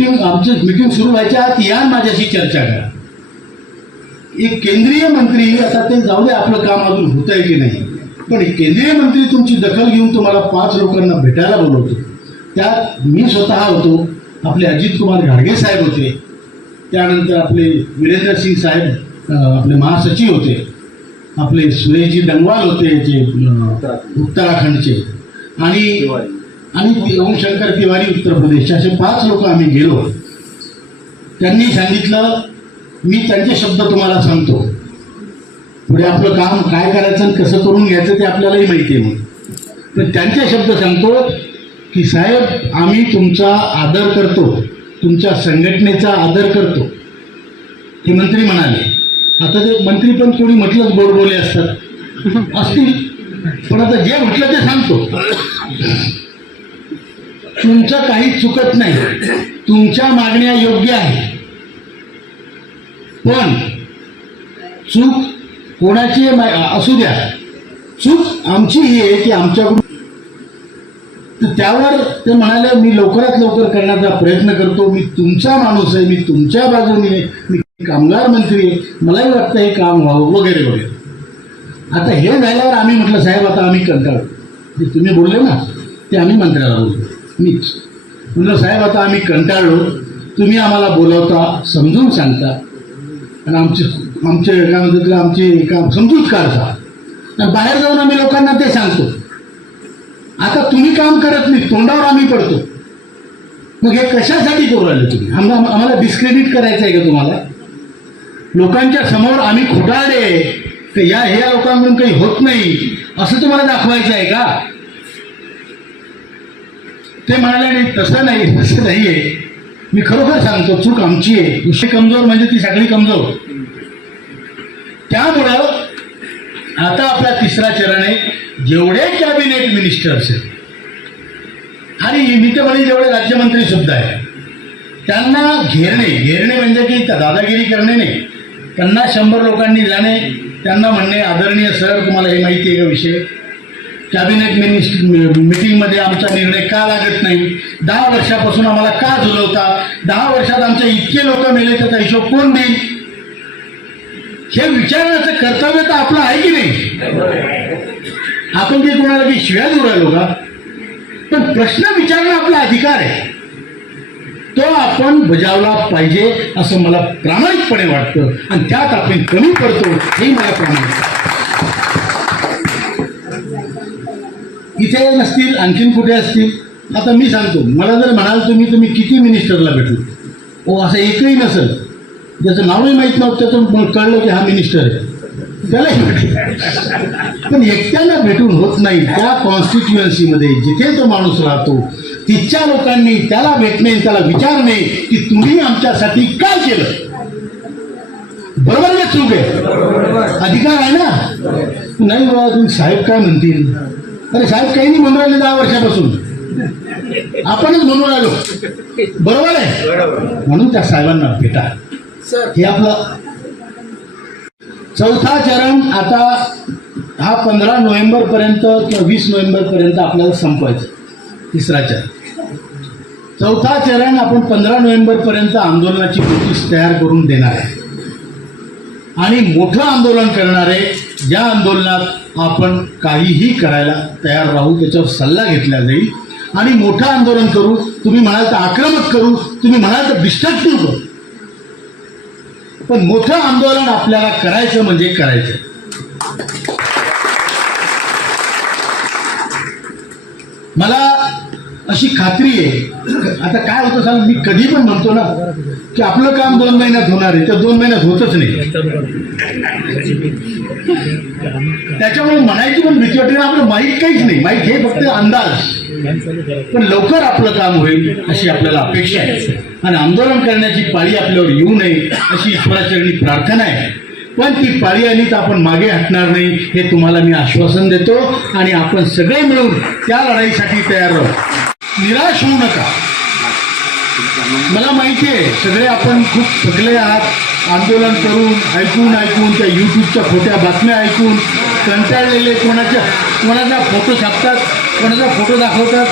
Meeting सुरू व्हायच्या आत या माझ्याशी चर्चा करा. एक केंद्रीय मंत्री, आता ते जाऊ दे आपलं काम अजून होत आहे की नाही, पण एक केंद्रीय मंत्री तुमची दखल घेऊन तुम्हाला 5 लोकांना भेटायला बोलवतो. त्यात मी स्वतः होतो, आपले अजित कुमार घाडगे साहेब होते, त्यानंतर आपले वीरेंद्र सिंग साहेब आपले महासचिव होते, आपले सुरेशजी डंगवाल होते जे उत्तराखंडचे, आणि ओमशंकर तिवारी उत्तर प्रदेश, असे 5 लोक आम्ही गेलो. त्यांनी सांगितलं, मी त्यांचे शब्द तुम्हाला सांगतो, पुढे आपलं काम काय करायचं आणि कसं करून घ्यायचं ते आपल्यालाही माहिती आहे. मग पण त्यांचे शब्द सांगतो की साहेब आम्ही तुमचा आदर करतो, तुमच्या संघटनेचा आदर करतो. हे मंत्री म्हणाले. आता ते मंत्री पण कोणी म्हटलंच गोड बोले असतील, पण आता जे म्हटलं ते सांगतो. तुमचं काही चुकत नाही, तुमच्या मागण्या योग्य आहे, पण चूक कोणाची असू द्या, चूक आमची ही आहे की आमच्याकडून. तर त्यावर ते म्हणाले, मी लवकरात लवकर करण्याचा प्रयत्न करतो, मी तुमचा माणूस आहे, मी तुमच्या बाजूने, मी कामगार मंत्री आहे, मलाही वाटतं हे काम व्हावं वगैरे वगैरे. आता हे झाल्यावर आम्ही म्हटलं साहेब आता आम्ही कंटाळलो, जे तुम्ही बोलले ना ते आम्ही मंत्र्याला बोलतो. मीच म्हटलं साहेब आता आम्ही कंटाळलो, तुम्ही आम्हाला बोलवता, समजून सांगता आणि आमचे काय म्हणतात आमची काम समजूत काढता आणि बाहेर जाऊन आम्ही लोकांना ते सांगतो. आता तुम्ही काम करत नाही, तोंडावर आम्ही पडतो. मग हे कशासाठी करू राहिले तुम्ही? आम्हाला डिस्क्रेडिट करायचं आहे का तुम्हाला? लोकांच्या समोर आम्ही खोटारडे की या लोकांकडून काही होत नाही असं तुम्हाला दाखवायचं आहे का? ते म्हणाले नाही तसं नाहीये, मी खरोखर सांगतो चूक आमची आहे. विषय कमजोर म्हणजे ती सगळी कमजोर. त्यामुळं आता आपला 3रा चरण आहे, जेवढे कॅबिनेट मिनिस्टर्स आहेत आणि मित्रमंडळी जेवढे राज्यमंत्री सुद्धा आहेत त्यांना घेरणे म्हणजे की दादागिरी करणे नाही, त्यांना 100 लोकांनी जाणे, त्यांना म्हणणे आदरणीय सर तुम्हाला हे माहिती आहे का विषय, कॅबिनेट मीटिंगमध्ये आमचा निर्णय का लागत नाही, 10 वर्षापासून आम्हाला का झुलवता, 10 वर्षात आमचे इतके लोक मेले त्याचा हिशोब कोण देईल, हे विचारण्याचं कर्तव्य तर आपलं आहे की नाही. आपण जे कोणाला की शिव्या देऊ राहिलो का? पण प्रश्न विचारणं आपला अधिकार आहे, तो आपण बजावला पाहिजे असं मला प्रामाणिकपणे वाटतं आणि त्यात आपण कमी पडतो हेही मला प्रामाणिक. इथे नसतील आणखीन कुठे असतील. आता मी सांगतो, मला जर म्हणाल तुम्ही किती मिनिस्टरला भेटलो, हो असं एकही नसेल ज्याचं नावही माहीत नव्हतं त्याचं कळलं की हा मिनिस्टर आहे त्यालाही भेटलं. पण एकट्याला भेटून होत नाही. त्या कॉन्स्टिट्युएन्सीमध्ये जिथे तो माणूस राहतो तिथच्या लोकांनी त्याला भेटणे, त्याला विचारणे की तुम्ही आमच्यासाठी काय केलं. बरोबर का चूक आहे? अधिकार आहे ना. नाही बाबा तुम्ही साहेब काय म्हणतील, अरे साहेब काही नाही म्हणून राहिले 10 वर्षापासून, आपणच म्हणून राहिलो. बरोबर आहे. म्हणून त्या साहेबांना भेटा. हे आपलं 4था चरण. आता हा 15 नोव्हेंबरपर्यंत किंवा 20 नोव्हेंबरपर्यंत आपल्याला संपवायचं. 3रा चरण. 4था चरण आपण 15 नोव्हेंबरपर्यंत आंदोलनाची नोटीस तयार करून देणार आहे आणि मोठं आंदोलन करणार आहे. ज्या आंदोलनात आपण काहीही करायला तयार राहू, त्याच्यावर सल्ला घेतला जाईल आणि मोठं आंदोलन करू. तुम्ही म्हणाल तर आक्रमक करू, तुम्ही म्हणाल तर डिस्ट्रक्टिव्ह करू, पण मोठं आंदोलन आपल्याला करायचं म्हणजे करायचं. मला अशी खात्री आहे. आता काय होतं सांग, मी कधी पण म्हणतो ना की आपलं काम 2 महिन्यात होणार आहे, तर 2 महिन्यात होतच नाही. त्याच्यामुळे म्हणायची पण भीती वाटते. आपलं माहीत काहीच नाही, माहीत हे फक्त अंदाज. पण लवकर आपलं काम होईल अशी आपल्याला अपेक्षा आहे आणि आंदोलन करण्याची पाळी आपल्यावर येऊ नये अशी ईश्वराचरणी प्रार्थना आहे. पण ती पाळी आली तर आपण मागे हटणार नाही हे तुम्हाला मी आश्वासन देतो आणि आपण सगळे मिळून त्या लढाईसाठी तयार राहू. निराश होऊ नका. मला माहिती आहे सगळे आपण खूप थकले आहात. आंदोलन करून ऐकून त्या यूट्यूबच्या खोट्या बातम्या ऐकून कंटाळलेले, कोणाचा फोटो छापतात, कोणाचा फोटो दाखवतात.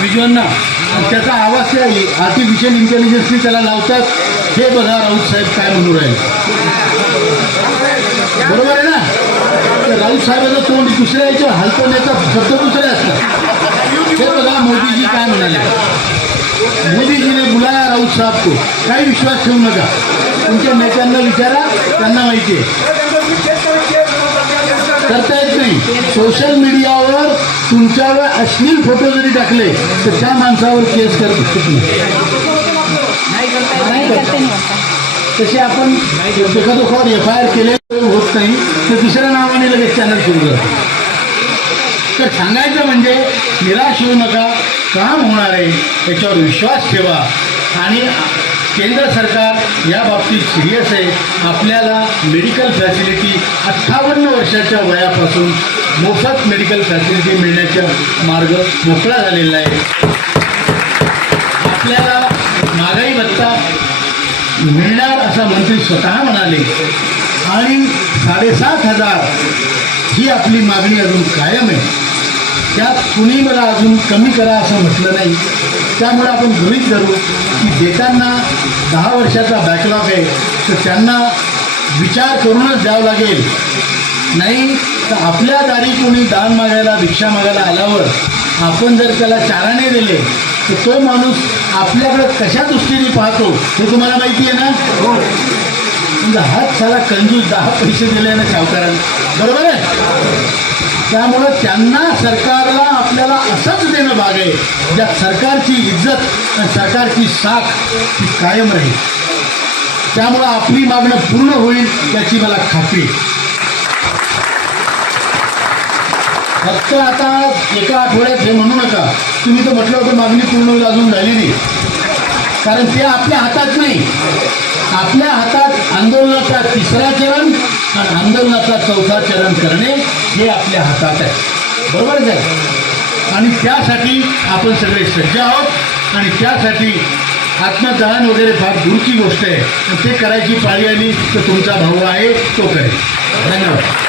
विजवांना, आणि त्याचा आवाज त्या आर्टिफिशियल इंटेलिजन्सनी त्याला लावतात. हे बघा राऊत साहेब काय म्हणू राहिले, बरोबर आहे ना. तर राऊत साहेबाचं तोंड दुसऱ्या याच्या हलपण्याचा शब्द दुसरे असतात. हे बघा मोदीजी काय म्हणाले, मोदीजीने बुलाया राऊत साहेब को. काही विश्वास ठेवू नका, तुमच्या नेत्यांना विचारा, त्यांना माहिती आहे. करता येत नाही. सोशल मीडियावर तुमच्यावर अश्लील फोटो जरी टाकले तर त्या माणसावर केस करतो. तसे आपण एखादोखावर FIR केले होत नाही तर दुसऱ्या नावाने लगेच चॅनल सुरू करतो. तर सांगायचं म्हणजे निराश होऊ नका, काम होणार आहे याच्यावर विश्वास ठेवा. आणि केंद्र सरकार या बाबतीत सिरियस आहे. आपल्याला मेडिकल फॅसिलिटी 58 वर्षाच्या वयापासून मोफत मेडिकल फॅसिलिटी मिळण्याचा मार्ग मोकळा झालेला आहे. आपल्याला महागाई भत्ता मिळणार असं मंत्री स्वतः म्हणाले. आणि 7,500 ही आपली मागणी अजून कायम आहे. त्यात कुणी मला अजून कमी करा असं म्हटलं नाही. त्यामुळे आपण गृहीत धरू की देताना 10 वर्षाचा बॅकलॉग आहे, तर त्यांना विचार करूनच द्यावं लागेल. नाही तर आपल्या दारी कोणी दान मागायला, भिक्षा मागायला आल्यावर आपण जर त्याला चाराने दिले तर तो माणूस आपल्याकडे कशा दृष्टीने पाहतो हे तुम्हाला माहिती आहे ना. म्हणजे हाच साला कंजूस 10 पैसे दिले ना सावकारांना, बरोबर आहे. त्यामुळं त्यांना सरकारला आपल्याला असंच देणं भाग आहे ज्यात सरकारची इज्जत आणि सरकारची साख ही कायम राहील. त्यामुळं आपली मागणं पूर्ण होईल याची मला खात्री. फक्त आता एका आठवड्यात हे म्हणू नका, तुम्ही तर म्हटलं होतं मागणी पूर्ण होईल, अजून झाली नाही. कारण ते आपल्या हातात नाही. आपल्या हातात आंदोलनाचा 3रा चरण आणि आंदोलनाचा 4था चरण करणे हे आपल्या हातात आहे, बरोबरच आहे. आणि त्यासाठी आपण सगळे सज्ज आहोत. आणि त्यासाठी आत्मदहन वगैरे फार दूरची गोष्ट आहे. ते करायची पाळी आली तर तुमचा भाऊ आहे, तो करेल. धन्यवाद.